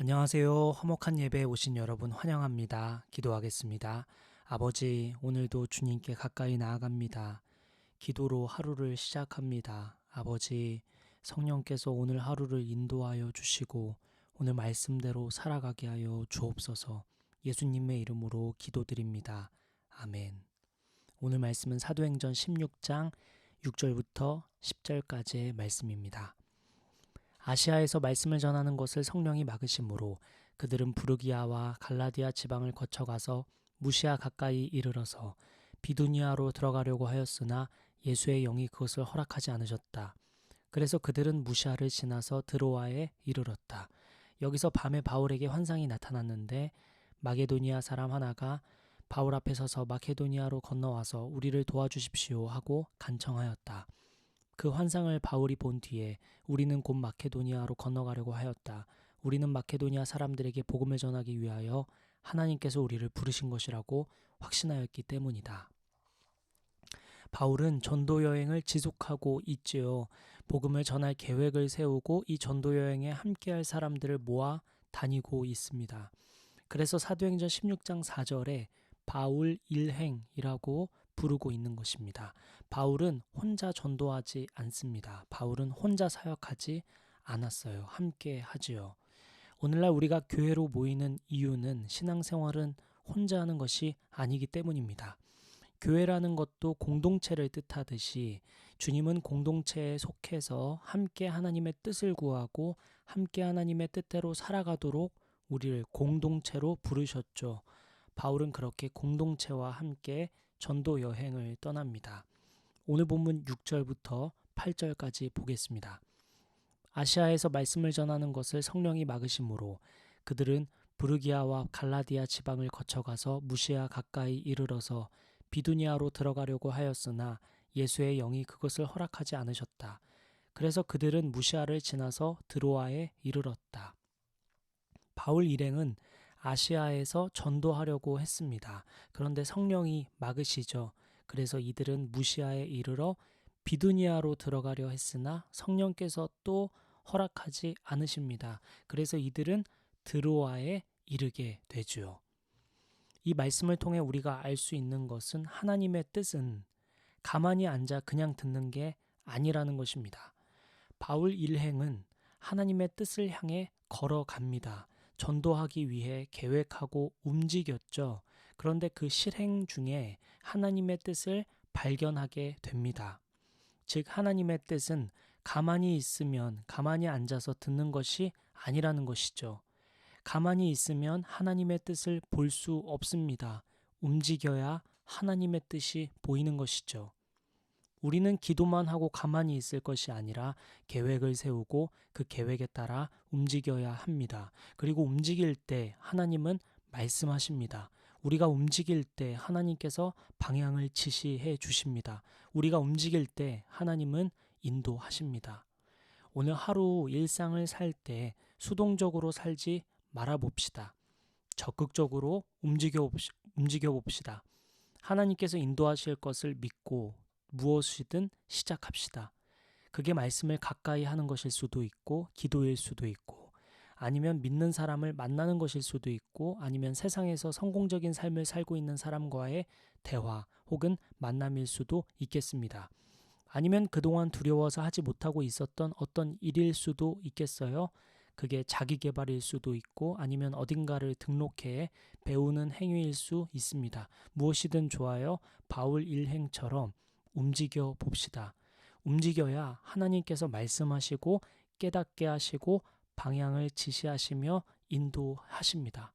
안녕하세요. 화목한 예배에 오신 여러분 환영합니다. 기도하겠습니다. 아버지, 오늘도 주님께 가까이 나아갑니다. 기도로 하루를 시작합니다. 아버지, 성령께서 오늘 하루를 인도하여 주시고 오늘 말씀대로 살아가게 하여 주옵소서. 예수님의 이름으로 기도드립니다. 아멘. 오늘 말씀은 사도행전 16장 6절부터 10절까지의 말씀입니다. 아시아에서 말씀을 전하는 것을 성령이 막으심으로 그들은 부르기아와 갈라디아 지방을 거쳐가서 무시아 가까이 이르러서 비두니아로 들어가려고 하였으나 예수의 영이 그것을 허락하지 않으셨다. 그래서 그들은 무시아를 지나서 드로아에 이르렀다. 여기서 밤에 바울에게 환상이 나타났는데 마게도니아 사람 하나가 바울 앞에 서서 마케도니아로 건너와서 우리를 도와주십시오 하고 간청하였다. 그 환상을 바울이 본 뒤에 우리는 곧 마케도니아로 건너가려고 하였다. 우리는 마케도니아 사람들에게 복음을 전하기 위하여 하나님께서 우리를 부르신 것이라고 확신하였기 때문이다. 바울은 전도 여행을 지속하고 있지요. 복음을 전할 계획을 세우고 이 전도 여행에 함께할 사람들을 모아 다니고 있습니다. 그래서 사도행전 16장 4절에 바울 일행이라고 부르고 있는 것입니다. 바울은 혼자 전도하지 않습니다. 바울은 혼자 사역하지 않았어요. 함께 하지요. 오늘날 우리가 교회로 모이는 이유는 신앙생활은 혼자 하는 것이 아니기 때문입니다. 교회라는 것도 공동체를 뜻하듯이 주님은 공동체에 속해서 함께 하나님의 뜻을 구하고 함께 하나님의 뜻대로 살아가도록 우리를 공동체로 부르셨죠. 바울은 그렇게 공동체와 함께 전도 여행을 떠납니다. 오늘 본문 6절부터 8절까지 보겠습니다. 아시아에서 말씀을 전하는 것을 성령이 막으심으로 그들은 부르기아와 갈라디아 지방을 거쳐가서 무시아 가까이 이르러서 비두니아로 들어가려고 하였으나 예수의 영이 그것을 허락하지 않으셨다. 그래서 그들은 무시아를 지나서 드로아에 이르렀다. 바울 일행은 아시아에서 전도하려고 했습니다. 그런데 성령이 막으시죠. 그래서 이들은 무시아에 이르러 비두니아로 들어가려 했으나 성령께서 또 허락하지 않으십니다. 그래서 이들은 드로아에 이르게 되죠. 이 말씀을 통해 우리가 알 수 있는 것은 하나님의 뜻은 가만히 앉아 그냥 듣는 게 아니라는 것입니다. 바울 일행은 하나님의 뜻을 향해 걸어갑니다. 전도하기 위해 계획하고 움직였죠. 그런데 그 실행 중에 하나님의 뜻을 발견하게 됩니다. 즉 하나님의 뜻은 가만히 있으면 가만히 앉아서 듣는 것이 아니라는 것이죠. 가만히 있으면 하나님의 뜻을 볼 수 없습니다. 움직여야 하나님의 뜻이 보이는 것이죠. 우리는 기도만 하고 가만히 있을 것이 아니라 계획을 세우고 그 계획에 따라 움직여야 합니다. 그리고 움직일 때 하나님은 말씀하십니다. 우리가 움직일 때 하나님께서 방향을 지시해 주십니다. 우리가 움직일 때 하나님은 인도하십니다. 오늘 하루 일상을 살 때 수동적으로 살지 말아 봅시다. 적극적으로 움직여 봅시다. 하나님께서 인도하실 것을 믿고 무엇이든 시작합시다. 그게 말씀을 가까이 하는 것일 수도 있고 기도일 수도 있고 아니면 믿는 사람을 만나는 것일 수도 있고 아니면 세상에서 성공적인 삶을 살고 있는 사람과의 대화 혹은 만남일 수도 있겠습니다. 아니면 그동안 두려워서 하지 못하고 있었던 어떤 일일 수도 있겠어요. 그게 자기 개발일 수도 있고 아니면 어딘가를 등록해 배우는 행위일 수 있습니다. 무엇이든 좋아요. 바울 일행처럼 움직여 봅시다. 움직여야 하나님께서 말씀하시고 깨닫게 하시고 방향을 지시하시며 인도하십니다.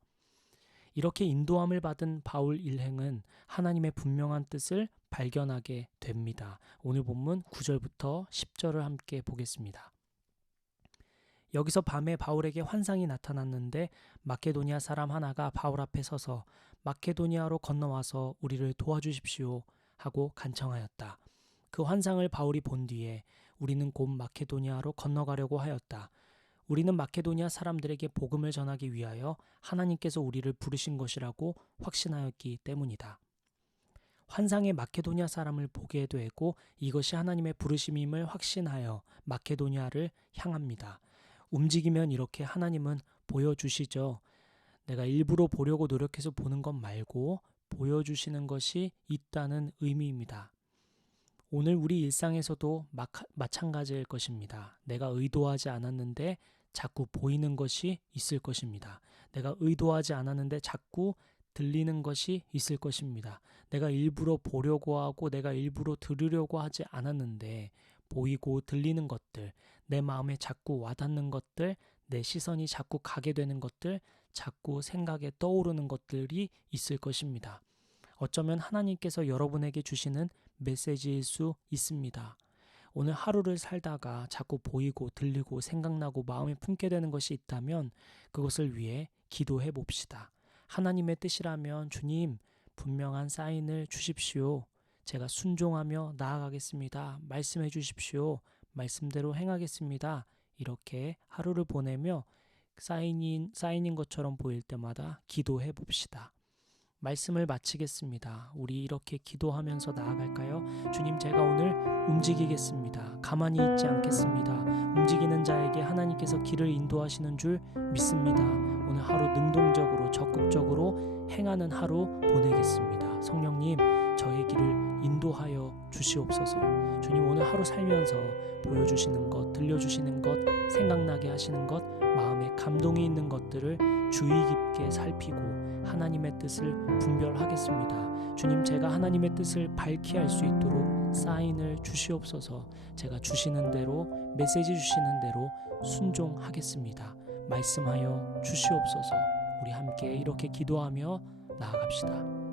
이렇게 인도함을 받은 바울 일행은 하나님의 분명한 뜻을 발견하게 됩니다. 오늘 본문 9절부터 10절을 함께 보겠습니다. 여기서 밤에 바울에게 환상이 나타났는데 마케도니아 사람 하나가 바울 앞에 서서 마케도니아로 건너와서 우리를 도와주십시오 하고 간청하였다. 그 환상을 바울이 본 뒤에 우리는 곧 마케도니아로 건너가려고 하였다. 우리는 마케도니아 사람들에게 복음을 전하기 위하여 하나님께서 우리를 부르신 것이라고 확신하였기 때문이다. 환상의 마케도니아 사람을 보게 되고 이것이 하나님의 부르심임을 확신하여 마케도니아를 향합니다. 움직이면 이렇게 하나님은 보여주시죠. 내가 일부러 보려고 노력해서 보는 것 말고 보여주시는 것이 있다는 의미입니다. 오늘 우리 일상에서도 마찬가지일 것입니다. 내가 의도하지 않았는데 자꾸 보이는 것이 있을 것입니다. 내가 의도하지 않았는데 자꾸 들리는 것이 있을 것입니다. 내가 일부러 보려고 하고 내가 일부러 들으려고 하지 않았는데 보이고 들리는 것들, 내 마음에 자꾸 와닿는 것들, 내 시선이 자꾸 가게 되는 것들, 자꾸 생각에 떠오르는 것들이 있을 것입니다. 어쩌면 하나님께서 여러분에게 주시는 메시지일 수 있습니다. 오늘 하루를 살다가 자꾸 보이고 들리고 생각나고 마음에 품게 되는 것이 있다면 그것을 위해 기도해 봅시다. 하나님의 뜻이라면 주님, 분명한 사인을 주십시오. 제가 순종하며 나아가겠습니다. 말씀해 주십시오. 말씀대로 행하겠습니다. 이렇게 하루를 보내며 사인인 것처럼 보일 때마다 기도해 봅시다. 말씀을 마치겠습니다. 우리 이렇게 기도하면서 나아갈까요? 주님, 제가 오늘 움직이겠습니다. 가만히 있지 않겠습니다. 움직이는 자에게 하나님께서 길을 인도하시는 줄 믿습니다. 오늘 하루 능동적으로 적극적으로 행하는 하루 보내겠습니다. 성령님, 저의 길을 인도하여 주시옵소서. 주님, 오늘 하루 살면서 보여주시는 것, 들려주시는 것, 생각나게 하시는 것, 마음에 감동이 있는 것들을 주의 깊게 살피고 하나님의 뜻을 분별하겠습니다. 주님, 제가 하나님의 뜻을 밝히 알 수 있도록 사인을 주시옵소서. 제가 주시는 대로, 메시지 주시는 대로 순종하겠습니다. 말씀하여 주시옵소서. 우리 함께 이렇게 기도하며 나아갑시다.